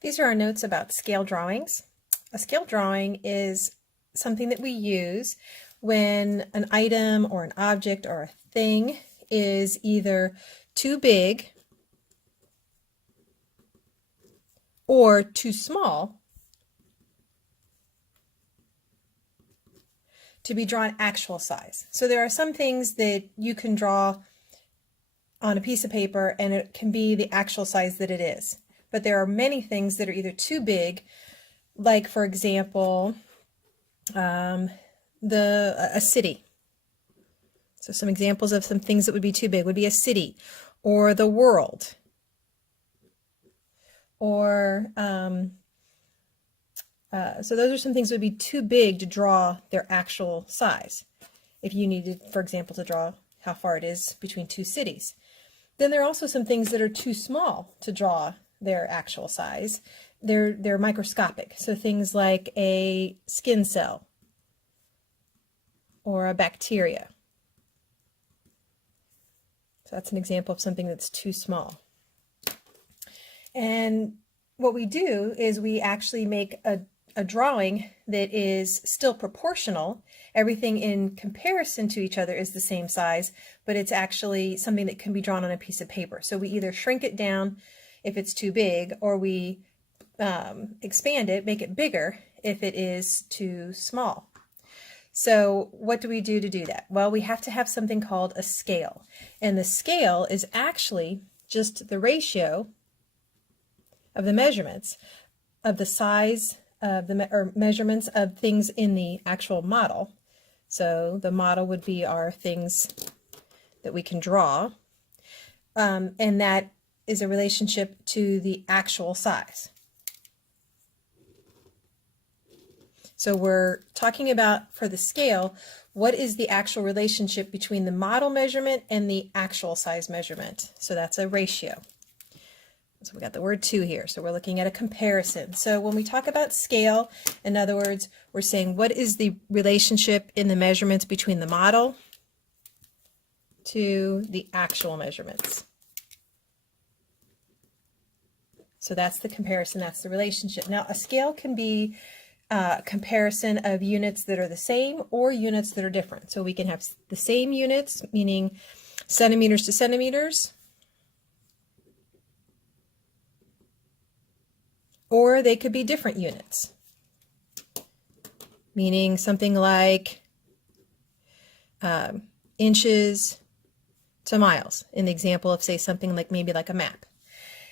These are our notes about scale drawings. A scale drawing is something that we use when an item or an object or a thing is either too big or too small to be drawn actual size. So there are some things that you can draw on a piece of paper and it can be the actual size that it is. But there are many things that are either too big, like for example, a city. So some examples of some things that would be too big would be a city or the world, or so those are some things that would be too big to draw their actual size. If you needed, for example, to draw how far it is between two cities. Then there are also some things that are too small to draw their actual size. They're microscopic. So things like a skin cell or a bacteria. So that's an example of something that's too small. And what we do is we actually make a drawing that is still proportional. Everything in comparison to each other is the same size, but it's actually something that can be drawn on a piece of paper. So we either shrink it down if it's too big, or we expand it, make it bigger if it is too small. So what do we do to do that? Well, we have to have something called a scale. And the scale is actually just the ratio of the measurements of the size of the measurements of things in the actual model. So the model would be our things that we can draw, and that is a relationship to the actual size. So we're talking about, for the scale, what is the actual relationship between the model measurement and the actual size measurement? So that's a ratio. So we got the word to here. So we're looking at a comparison. So when we talk about scale, in other words, we're saying what is the relationship in the measurements between the model to the actual measurements. So that's the comparison, that's the relationship. Now a scale can be a comparison of units that are the same or units that are different. So we can have the same units, meaning centimeters to centimeters, or they could be different units, meaning something like inches to miles, in the example of, say, something like maybe like a map.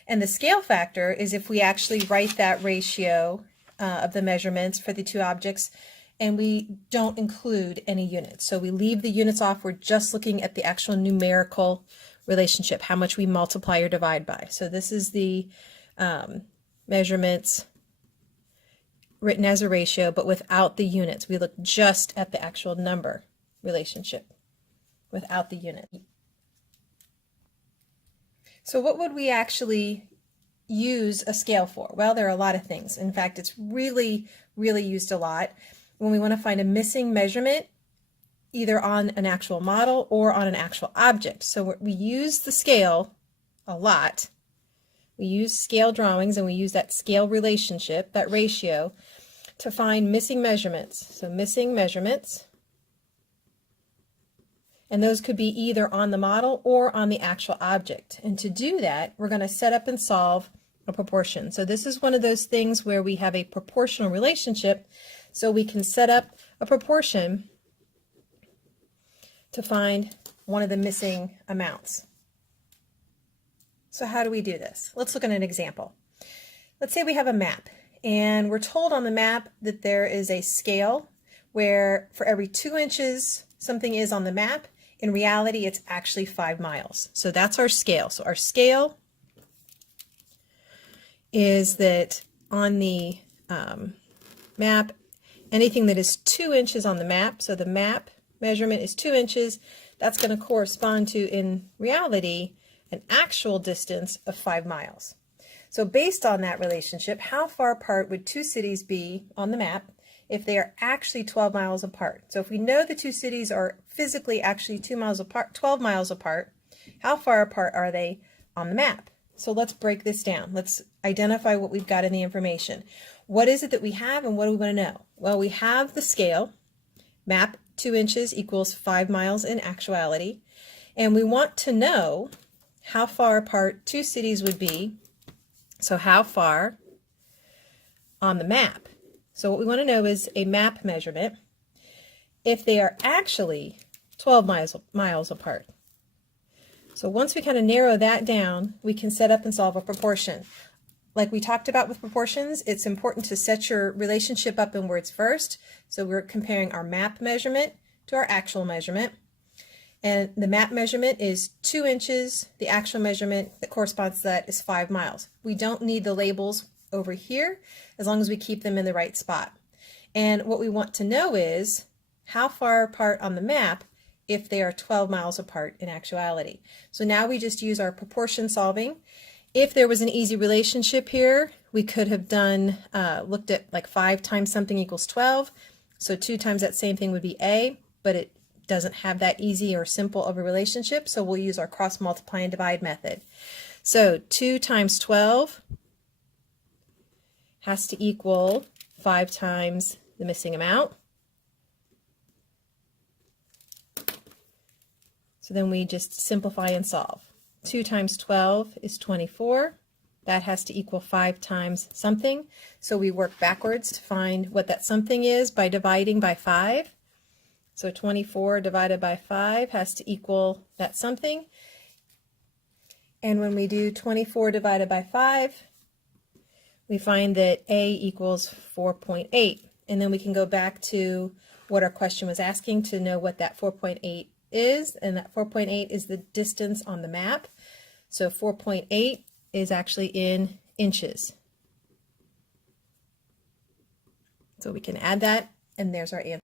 And the scale factor is if we actually write that ratio of the measurements for the two objects and we don't include any units. So we leave the units off, we're just looking at the actual numerical relationship, how much we multiply or divide by. So this is the measurements written as a ratio, but without the units. We look just at the actual number relationship without the unit. So what would we actually use a scale for? Well, there are a lot of things. In fact, it's really used a lot when we want to find a missing measurement, either on an actual model or on an actual object. So we use the scale a lot. We use scale drawings and we use that scale relationship, that ratio, to find missing measurements. So missing measurements, and those could be either on the model or on the actual object. And to do that, we're going to set up and solve a proportion. So this is one of those things where we have a proportional relationship, so we can set up a proportion to find one of the missing amounts. So how do we do this? Let's look at an example. Let's say we have a map, and we're told on the map that there is a scale where for every 2 inches something is on the map, in reality it's actually 5 miles. So that's our scale. So our scale is that on the map, anything that is 2 inches on the map, so the map measurement is 2 inches, that's going to correspond to, in reality, an actual distance of 5 miles. So based on that relationship, how far apart would two cities be on the map if they are actually 12 miles apart? So if we know the two cities are physically actually 2 miles apart, 12 miles apart, how far apart are they on the map? So let's break this down. Let's identify what we've got in the information. What is it that we have and what do we want to know? Well, we have the scale. Map 2 inches equals 5 miles in actuality. And we want to know how far apart two cities would be. So how far on the map. So what we want to know is a map measurement if they are actually 12 miles apart. So once we kind of narrow that down, we can set up and solve a proportion. Like we talked about with proportions, it's important to set your relationship up in words first. So we're comparing our map measurement to our actual measurement. And the map measurement is 2 inches. The actual measurement that corresponds to that is 5 miles. We don't need the labels over here as long as we keep them in the right spot. And what we want to know is how far apart on the map if they are 12 miles apart in actuality. So now we just use our proportion solving. If there was an easy relationship here, we could have done, looked at like 5 times something equals 12. So 2 times that same thing would be A, but it doesn't have that easy or simple of a relationship, so we'll use our cross multiply and divide method. So 2 times 12 has to equal 5 times the missing amount. So then we just simplify and solve. 2 times 12 is 24. That has to equal 5 times something. So we work backwards to find what that something is by dividing by 5. So 24 divided by 5 has to equal that something. And when we do 24 divided by 5, we find that A equals 4.8. And then we can go back to what our question was asking to know what that 4.8 is. And that 4.8 is the distance on the map. So 4.8 is actually in inches. So we can add that, and there's our answer.